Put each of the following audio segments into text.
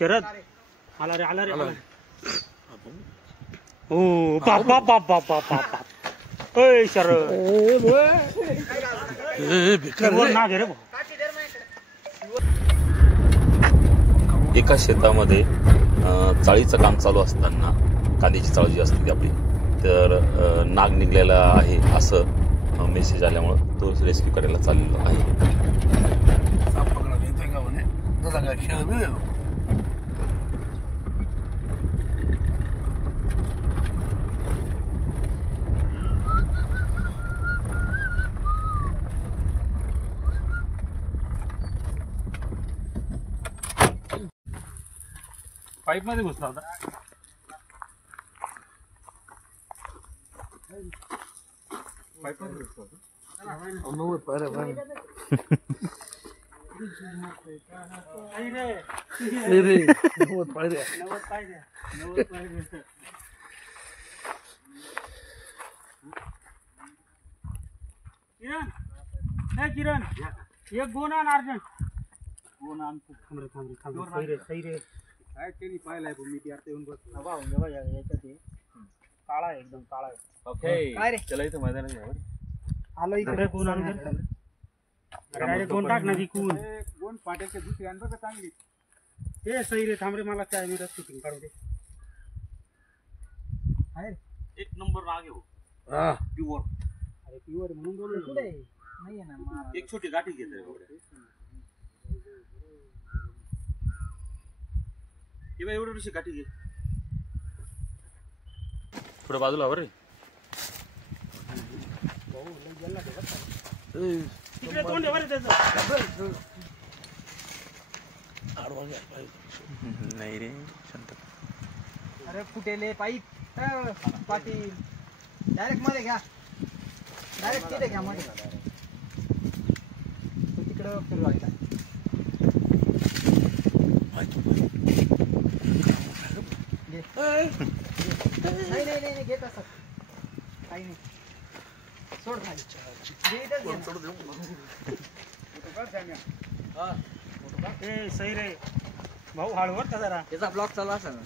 शरद आला रे आला रे ओ बाप बाप बाप बाप बाप बाप ओय शरद ना घे रे. एका शेतामध्ये चाळीचं काम चालू असताना कांद्याची चाळ जी असते ती आपली तर नाग निघलेला आहे असं मेसेज आल्यामुळं तो रेस्क्यू करायला चाललेलो आहे. पाईप मध्ये घुसला होता. पाईप मध्ये घुसला होता. किरण एक गोन आण अर्जंट. गोन आणतो. थांब रे सही रे. काय त्यांनी पाहिलाय मी ती आता येऊन बसलो. बघा याच्यात काळा आहे एकदम काळा आहे. ओके काय रे चला इथं मैदानात आहे. आलो इकडे कोण आणलं डायरेक्ट कोण टाक ना ती कोण कोण पाट्याच्या दुसरी आण बघा चांगली. हे सही रे थांब रे मला काय मी शूटिंग काढू दे. आहे एक नंबर नाग आहे. हां प्युअर. अरे प्युअर म्हणून बोललो. कुठे नाही आहे ना. एक छोटी गाठी घेत रे. किंवा एवढी गाठी घे. पुढे बाजूला वर रे. तिकडे तोंड आहे बरं त्याचं. नाही रे शांत. अरे फुटेले पाईप पाटील डायरेक्ट मध्ये घ्या. डायरेक्ट तिथे घ्या मध्ये. तिकडं फिरवायचा. नाही नाही नाही घेत असत काही नाही. सोड खाली सही रे भाऊ हळूवर का जरा. त्याचा ब्लॉक चालू असेल ना.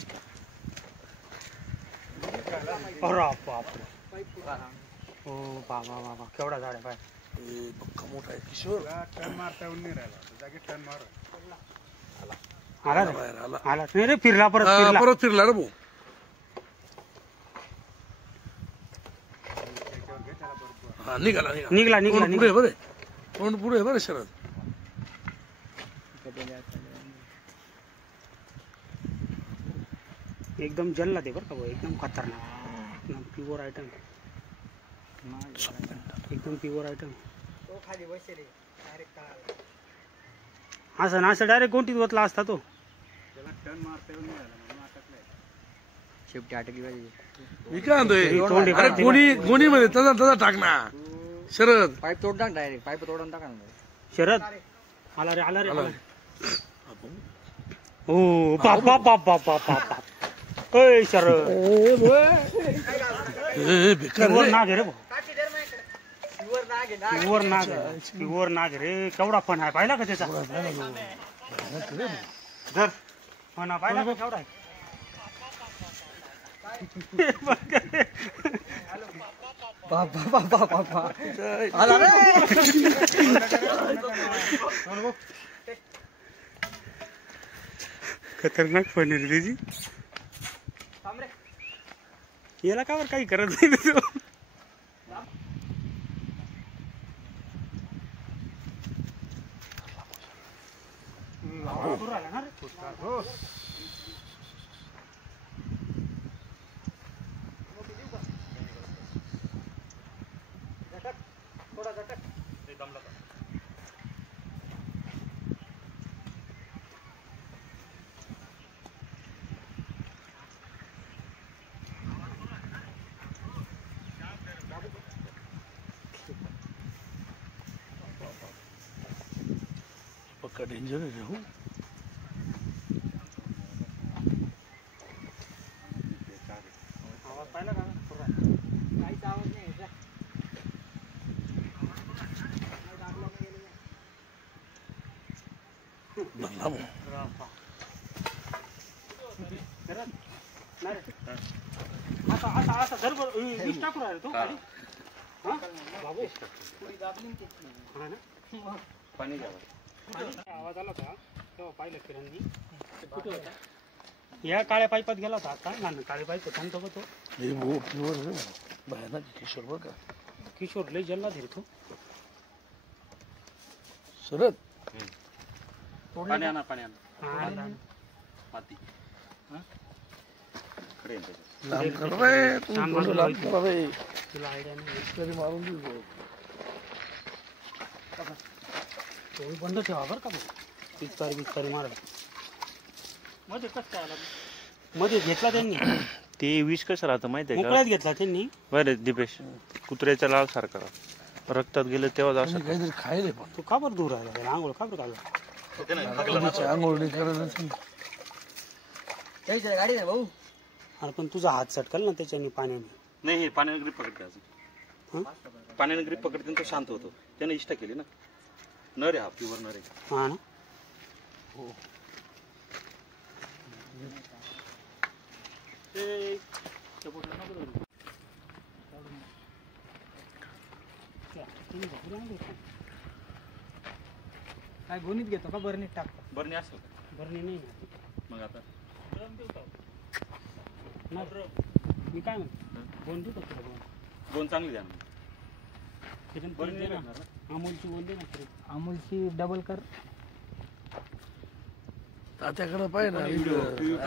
हो बाबा बाबा केवढा झाड आहे पाय. मोठा आहे किशोर. टर्न मारता येऊन नाही राहिला जागी टर्न मार. आला नाही रे फिरला परत फिरला रे भाऊ. निघाला निघला निघला पुढे बरे. तोंड पुढे बरे शरद. एकदम जलला ते बरं का भाऊ. एकदम खतरनाक. एकदम प्युअर आयटम. एकदम प्युअर आयटम. तो खाली बसेल डायरेक्ट. असं असं डायरेक्ट गोंटीत ओतला असता तो. शेवटी अटकली पाहिजे. मी काय म्हणतोय अरे गोणी मध्ये तसा टाक ना शरद. पाईप तोड टाक डायरेक्ट. पाईप तोडून टाका ना शरद. आला रे आला रे. ओ बाप बाप बाप बाप बाप बाप. ओय शरद प्युअर नाग रे भाऊ. प्युअर नाग रे. केवढा पण आहे पाहिला का त्याचा. धर पण पाहिला का केवढा आहे. बाबा बाबा बाबा आला रे. खतरनाक पण आहे रे त्याची. याला का बरं काही करत नाही. पक्का डेंजर है हो. आवाज पाहिला का. काहीच आवाज नाही याचा. बनला नाही रे. असा धर बरं. वीस टाकू राहिला तू खाली. हा? बाबू. हा ना? पाणी घ्यावं. आवाज आला होता तेव्हा पाहिलं किरणनी. कुठे होता? या काळ्या पाईपात गेला होता आता ना. काळ्या पाईप थांबतो का तो? किशोर बघ का किशोर लय जल्ला धीर तो. सुरत पाणी आणा पाणी आणा. हा. माती खडे आहे त्याच्यात. लांब कर रे तू सांभाळ थोडं लांब कर रे तुला आयडिया नाही. तरी मारून देऊ तोंड बंद ठेवा बरं का पिचकारी मारला. मध्ये कसं काय आला? मध्ये घेतला त्यांनी. ते विष कसं राहतं माहितीये का मोकळ्यात घेतला त्यांनी. बरं दिपेश कुत्र्याच्या लाळ सारखा रक्तात गेलं तेव्हा असं काहीतरी खायले पण तू का बरं दूर राहिला त्याला आंघोळ का बरं घालला? आंघोळ नाही करत असेल. त्याच्या गाडी नाही भाऊ. अरे पण तुझा हात सटकल ना त्याच्याने पाण्याने. नाही हे पाण्याने ग्रीप पकडते अजून. पाण्याने ग्रीप पकडते आणि तो शांत होतो. त्याने इष्ट केली ना. नर आहे हा प्युअर नर आहे. हा ना. काय गोणीत घेतो का बरणीत टाकतो? बरणी असेल का? बरणी नाही ना. मग आता मी काय म्हणतो बोन देऊ का तुला बोन? दोन चांगली द्या ना. किरण बरणी दे ना. लागणार ना. अमोलची बोन दे ना किरण. अमूलची डबल कर. तात्याकडे पाहिजे ना.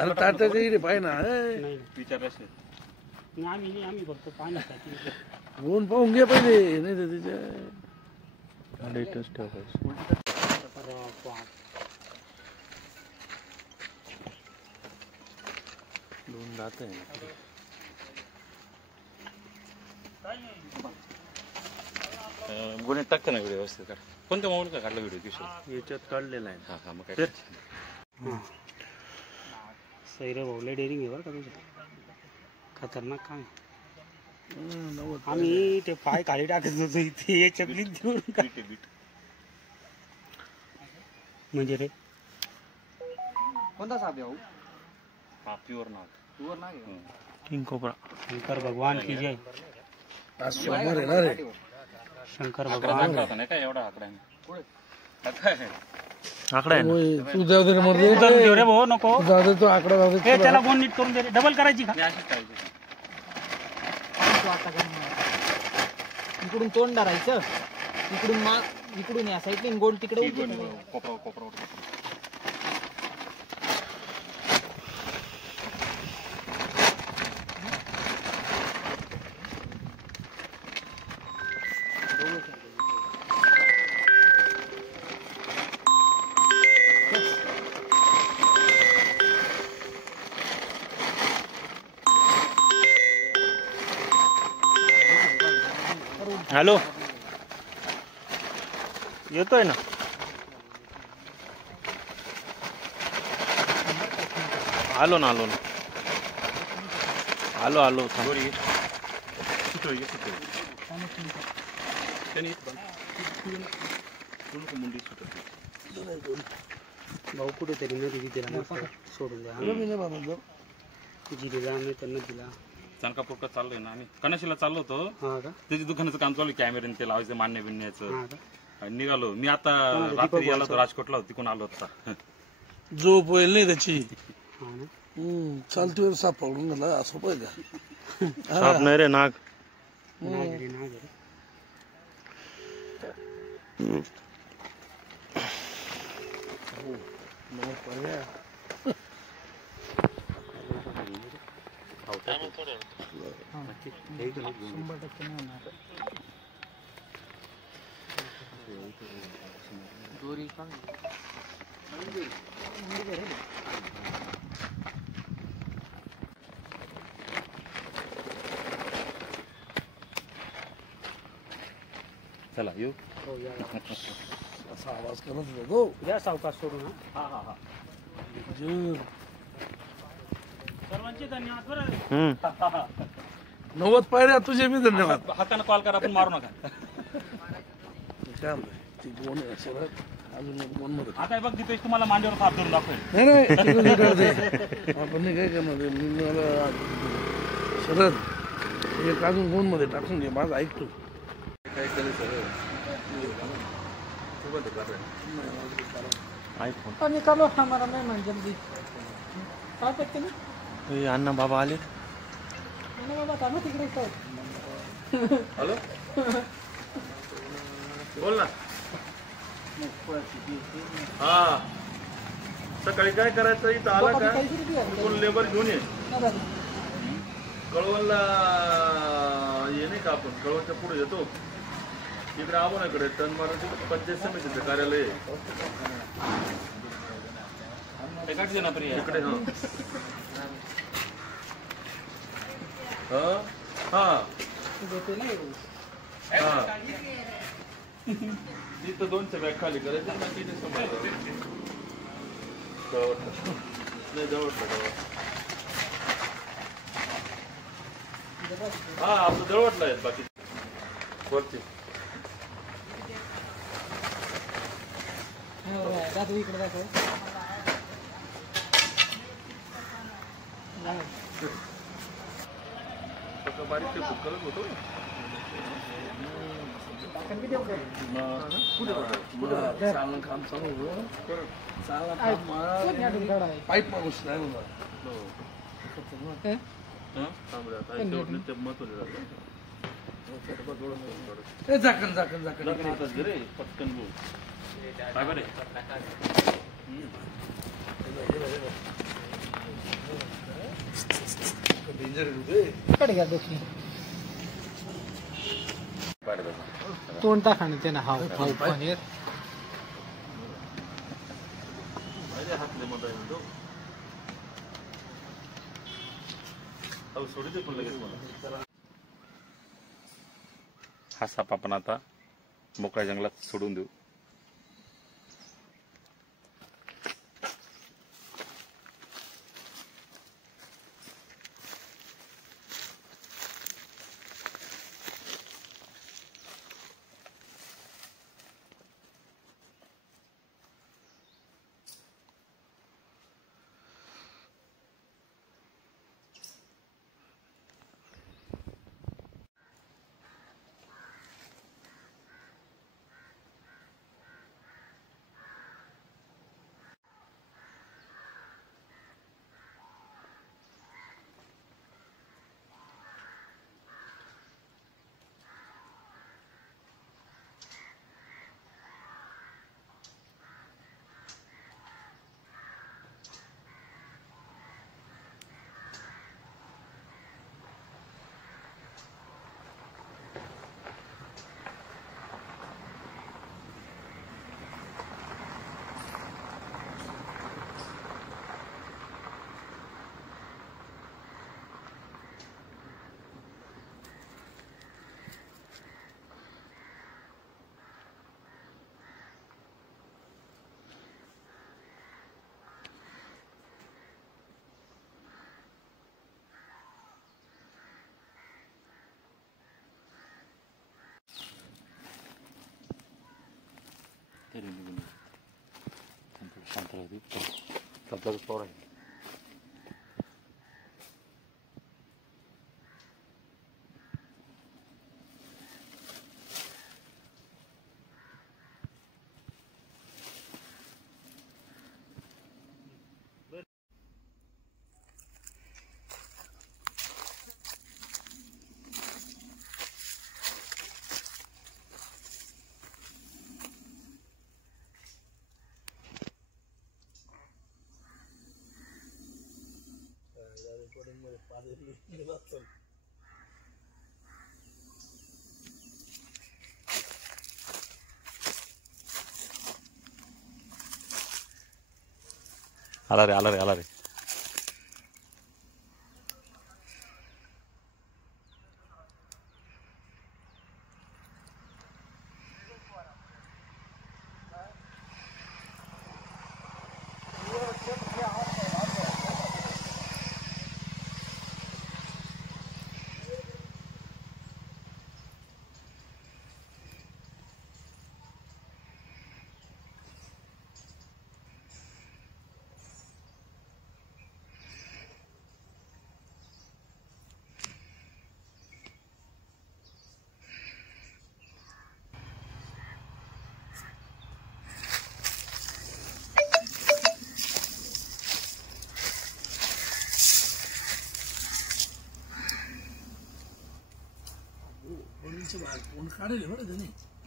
अरे तात्याच्या इकडे पाहिजे ना. नाही नाही. विचारल्याशिवाय आम्ही बघतो पाण्यासाठी. ऊन पाहून घे पहिले नाही तर तिच्या लेटच ठेवायचं. दोन दात आहे गुन्हे टाकतं ना व्हिडिओ व्यवस्थित काढ. कोणत्या मोबाईल का काढला व्हिडिओ किशोर? याच्यात काढलेला आहे. हा हा मग काय सैर भाऊला डेअरिंग आहे बरं का तुझं. खतरनाक काम. आम्ही ते पाय खाली टाकत होतो इथे चपलीत देऊन. म्हणजे रे कोणता साप आहे भाऊ? हा प्युअर नाव. तुवर नाग आहे. King cobra. शंकर भगवान की जय. आज सोमवार आहे ना रे. शंकर आकडा भगवान. दाखवता नाही का एवढा आकडा आहे. काय आहे? आकडा आहे ना. होय, तू जाऊ दे रे मर्दे. उचलून देऊ रे भाऊ नको. जाऊ दे तो आकडा जाऊ दे. ए त्याला बोन नीट करून दे रे. डबल करायची का? मी अशीच पाहिजे. तू आता कर ना. इकडून तोंड धरायचं. इकडून या साईडने गोल तिकडे उभी आहे. कोपरा कोपरा हॅलो येतोय ना. आलो ना आलो थांब. भाऊ कुठेतरी नदी तिला सोडून द्या. जिरीला आम्ही त्यांना दिला. चाणकापूरकडे चाललोय ना आम्ही. कणाशीला चाललो होतो. हा का? त्याच्या दुकानाचं काम चालू कॅमेऱ्याने ते लावायचं मान्य बिन्याचं. हा का? आणि निघालो मी आता रात्री गेलो होतो राजकोटला तिकडून आलो होता. झोप होईल नाही त्याची. हा ना. चालतीवर साप पकडून गेला असं पाहिजे. साप नाही रे नाग. नागरी नागरी. चला येऊ. असा आवाज करत होतो. द्या सावकाश सोडून. सर्वांचे धन्यवाद बरं. 90 पायऱ्या तुझे मी धन्यवाद. हाताने कॉल करा पण मारू नका. काय म्हणतोय? ती कोण आहे? अजून एक फोनमध्ये आता बघ दीपेश तुम्हाला मांडीवर साप धरून दाखवेल. नाही तिकडे नाही करते. आपण नाही काय करणार आहे. मी मला शरद एक अजून फोनमध्ये टाकून घे, माझं ऐकतो काय करायचं. आयफोन निकालो हमारा मेहमान जल्दी काय करते ना हे अण्णा बाबा आले. बाबा चालू तिकडे हॅलो बोल ना. हा सकाळी काय करायचं इथं आला का कोण लेबर घेऊन ये. कळवणला ये नाही का आपण कळवणच्या पुढे येतो इकडे आबो ना इकडे टन मारून तिकडे पंचायत समितीचं कार्यालय इकडे. हा हा तिथं 200 बॅग खाली करायचं ना तिथे समोर जवळ हा आपलं जवळटला आहेत बाकी वरती. दादू इकडे दाखव. बारीक ते बुक करत होतो पाईप माणूस नाही होणार. झाकण झाकण झाकण पटकन बोल काय बरे. इकडे घ्या दोघी तोंड टाका ना त्यानं हाव हाव पनीर हातले मध्ये सोडी दे पण लगेच मला. हा साप आपण आता मोकळ्या जंगलात सोडून देऊ. शांत राहते पोर आहे. आला रे आला रे आला रे.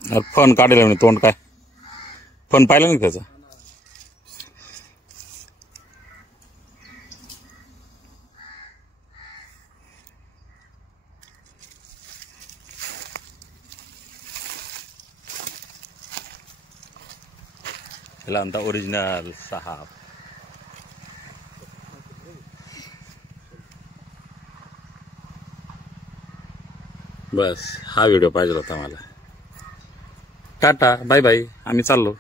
अरे फण काढेल म्हणे तोंड काय फण पाहिलं नाही त्याचं त्याला म्हणता ओरिजिनल साहाब बस हा व्हिडिओ पाहिजे होता मला टाटा बाय बाय आम्ही चाललो